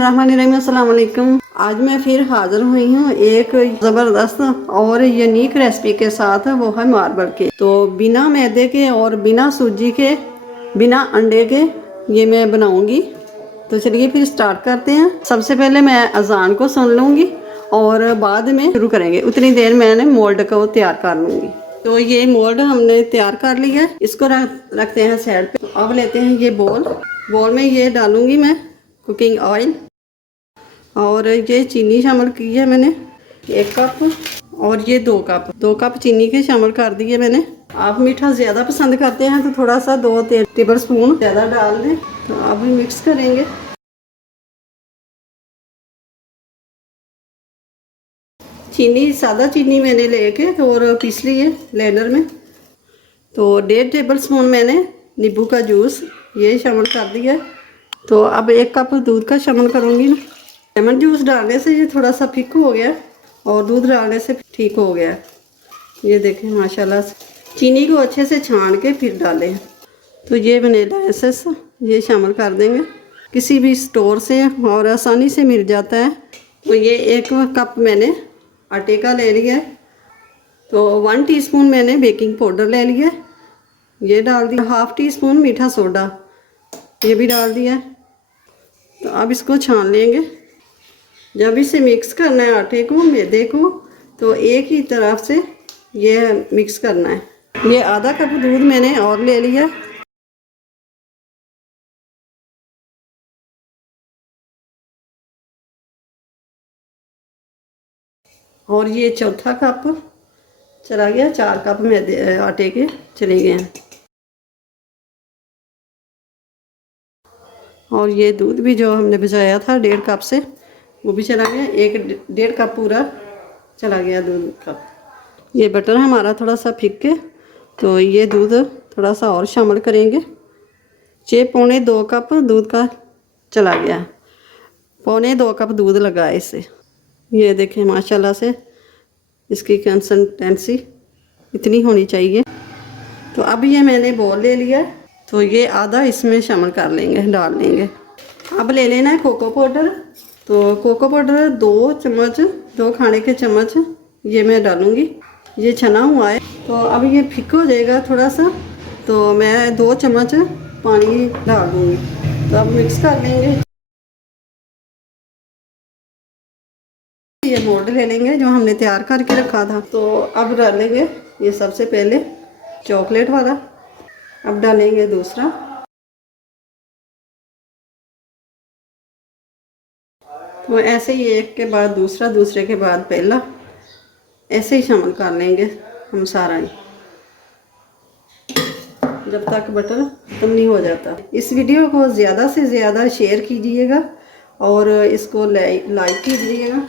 अस्सलाम आज मैं फिर हाजिर हुई हूँ एक ज़बरदस्त और यूनिक रेसिपी के साथ, वो है मार्बल के। तो बिना मैदे के और बिना सूजी के, बिना अंडे के ये मैं बनाऊँगी। तो चलिए फिर स्टार्ट करते हैं। सबसे पहले मैं अजान को सुन लूँगी और बाद में शुरू करेंगे। उतनी देर मैंने मोल्ड को तैयार कर लूँगी। तो ये मोल्ड हमने तैयार कर लिया है। इसको रख, रखते हैं साइड पे। तो अब लेते हैं ये बॉल बॉल में ये डालूँगी मैं कुकिंग ऑयल और ये चीनी शामिल की है मैंने, एक कप और ये दो कप। दो कप चीनी के शामिल कर दिए मैंने। आप मीठा ज़्यादा पसंद करते हैं तो थोड़ा सा दो टेबल स्पून ज़्यादा डाल दें। तो अब मिक्स करेंगे। चीनी, सादा चीनी मैंने लेके तो और पीस ली है ब्लेंडर में। तो डेढ़ टेबल स्पून मैंने नींबू का जूस ये शामिल कर दिया तो अब एक कप दूध का शामिल करूँगी ना लेमन जूस डालने से ये थोड़ा सा फिक हो गया और दूध डालने से ठीक हो गया। ये देखें, माशाल्लाह चीनी को अच्छे से छान के फिर डालें। तो ये वनीला एसेस, ये शामिल कर देंगे। किसी भी स्टोर से और आसानी से मिल जाता है। तो ये एक कप मैंने आटे का ले लिया है। तो वन टीस्पून मैंने बेकिंग पाउडर ले लिया ये डाल दिया, हाफ़ टी स्पून मीठा सोडा, ये भी डाल दिया तो अब इसको छान लेंगे। जब इसे मिक्स करना है आटे को मैदे को तो एक ही तरफ़ से ये मिक्स करना है। ये आधा कप दूध मैंने और ले लिया। और ये चौथा कप चला गया, चार कप मैदे आटे के चले गए हैं। और ये दूध भी जो हमने भिजाया था, डेढ़ कप से वो भी चला गया, एक डेढ़ कप पूरा चला गया दूध कप ये बटर हमारा थोड़ा सा फिक के तो ये दूध थोड़ा सा और शामिल करेंगे। छः पौने दो कप दूध का चला गया। पौने दो कप दूध लगा इसे। ये देखें, माशाल्लाह से इसकी कंसिस्टेंसी इतनी होनी चाहिए। तो अब ये मैंने बॉल ले लिया तो ये आधा इसमें शामिल कर लेंगे, डाल लेंगे। अब ले लेना है कोको पाउडर तो कोको पाउडर दो चम्मच, दो खाने के चम्मच, ये मैं डालूँगी। ये छना हुआ है तो अब ये फिक हो जाएगा थोड़ा सा तो मैं दो चम्मच पानी डाल दूँगी। तो अब मिक्स कर लेंगे। ये मोल्ड ले लेंगे, जो हमने तैयार करके रखा था। तो अब डालेंगे ये सबसे पहले चॉकलेट वाला। अब डालेंगे दूसरा। तो ऐसे ही एक के बाद दूसरा, दूसरे के बाद पहला। ऐसे ही शामिल कर लेंगे हम सारा ही। जब तक बटर खत्म नहीं हो जाता। इस वीडियो को ज़्यादा से ज़्यादा शेयर कीजिएगा और इसको लाइक कीजिएगा।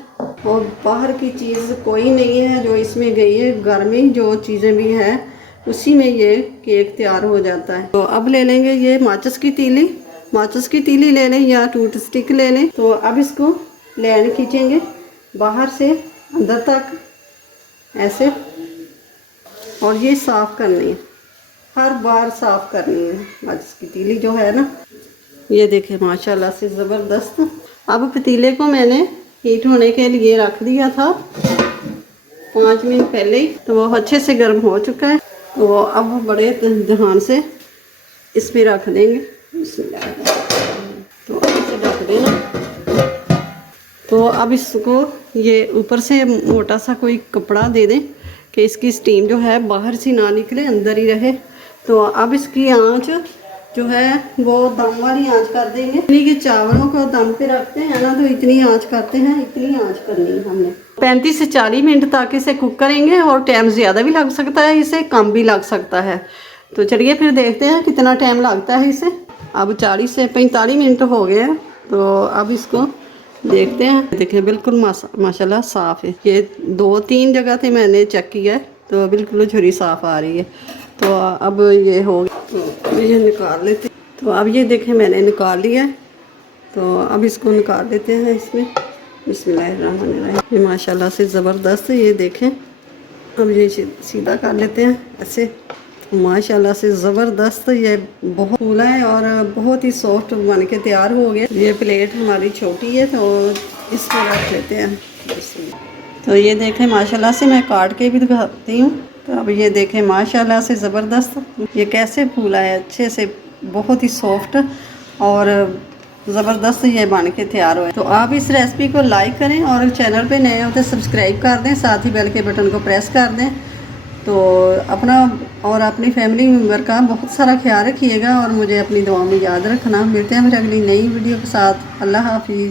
और बाहर की चीज़ कोई नहीं है जो इसमें गई है। घर में जो चीज़ें भी हैं, उसी में ये केक तैयार हो जाता है। तो अब ले लेंगे ये माचिस की तीली। माचिस की तीली ले लें या टूट स्टिक ले लें। तो अब इसको लैन खींचेंगे, बाहर से, अंदर तक, ऐसे। और ये साफ़ करनी है। हर बार साफ़ करनी है। माचिस की तीली जो है ना, ये देखें, माशाल्लाह से ज़बरदस्त। अब पतीले को मैंने हीट होने के लिए रख दिया था। पाँच मिनट पहले ही तो वो अच्छे से गर्म हो चुका है। तो अब बड़े ध्यान से इसमें रख देंगे। तो अब इसे ढक देना। तो अब इसको ये ऊपर से मोटा सा कोई कपड़ा दे दें कि इसकी स्टीम जो है बाहर से ना निकले, अंदर ही रहे। तो अब इसकी आँच जो है, वो दम वाली आँच कर देंगे। इतनी के चावलों को दम पे रखते हैं ना? तो इतनी आँच करते हैं, इतनी आँच करनी है हमने। पैंतीस से चालीस मिनट तक इसे कुक करेंगे और टाइम ज़्यादा भी लग सकता है, इसे कम भी लग सकता है। तो चलिए फिर देखते हैं कितना टाइम लगता है इसे। अब चालीस से पैंतालीस मिनट हो गए हैं तो अब इसको देखते हैं। देखिए बिल्कुल माशा, माशाल्लाह साफ़ है। ये दो तीन जगह थे मैंने चेक किया है तो बिल्कुल छुरी साफ़ आ रही है। तो अब ये हो तो ये निकाल लेते तो अब ये देखें, मैंने निकाल लिया है। तो अब इसको निकाल देते हैं इसमें। बिस्मिल्लाहिर्रहमानिर्रहीम। ये माशाल्लाह से ज़बरदस्त है, ये देखें। अब ये सीधा कर लेते हैं, ऐसे। माशाल्लाह से ज़बरदस्त ये बहुत फूला है और बहुत ही सॉफ्ट बन के तैयार हो गया ये प्लेट हमारी छोटी है तो इसको रख लेते हैं। तो ये देखें, माशाल्लाह से मैं काट के भी दिखाती हूँ। तो अब ये देखें, माशाल्लाह से ज़बरदस्त। ये कैसे फूला है अच्छे से, बहुत ही सॉफ्ट और ज़बरदस्त ये बन के तैयार हुए। तो आप इस रेसिपी को लाइक करें और चैनल पे नए हो तो सब्सक्राइब कर दें, साथ ही बेल के बटन को प्रेस कर दें। तो अपना और अपनी फैमिली मेंबर का बहुत सारा ख्याल रखिएगा और मुझे अपनी दुआ में याद रखना। मिलते हैं फिर अगली नई वीडियो के साथ। अल्लाह हाफिज़।